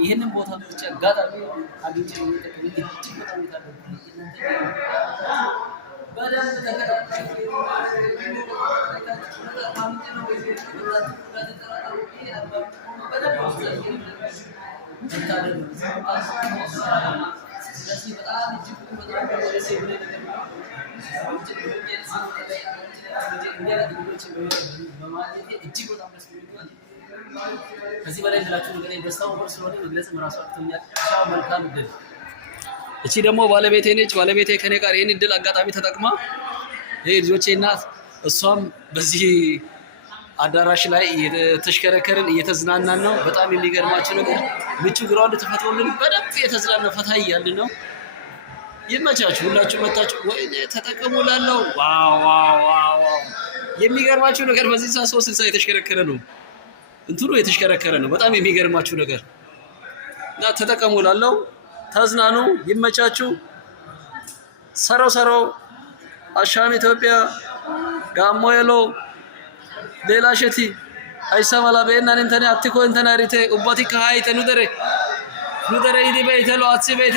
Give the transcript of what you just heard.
ይሄንን ቦታ ብቻ አጋጣሚ አግኝቼ የሚጠቀም እጅግ በጣም የታደልኩ በደንብ ተከታተሉ። ከዚህ በላይ ልላችሁ ነገር ደስታው ወር ስለሆነ መግለጽ ራሱ አጥቶኛል። መልካም እድል። እቺ ደግሞ ባለቤቴ ነች። ባለቤቴ ከኔ ጋር ይሄን እድል አጋጣሚ ተጠቅማ ልጆቼ እናት እሷም በዚህ አዳራሽ ላይ እየተሽከረከርን እየተዝናናን ነው። በጣም የሚገርማችሁ ነገር ምቹ ግራውንድ ተፈጥሮልን በደንብ እየተዝናናን ፈታ እያልን ነው። ይመቻችሁ፣ ሁላችሁ መጣችሁ ወይ ተጠቀሙ ላለው ዋው የሚገርማችሁ ነገር በዚህ ሰዓት 360 የተሽከረከረ ነው። እንትኑ የተሽከረከረ ነው። በጣም የሚገርማችሁ ነገር እና ተጠቀሙ ላለው ተዝናኑ፣ ይመቻችሁ። ሰሮ አሻም ኢትዮጵያ ጋሞ የሎ ሌላ ሸቲ አይሰማላ በእናን እንተነ አትኮ እንተና ሪቴ ኡባቲ ከሃይተ ኑደረ ይዲ በይተሎ አትሲ በይተ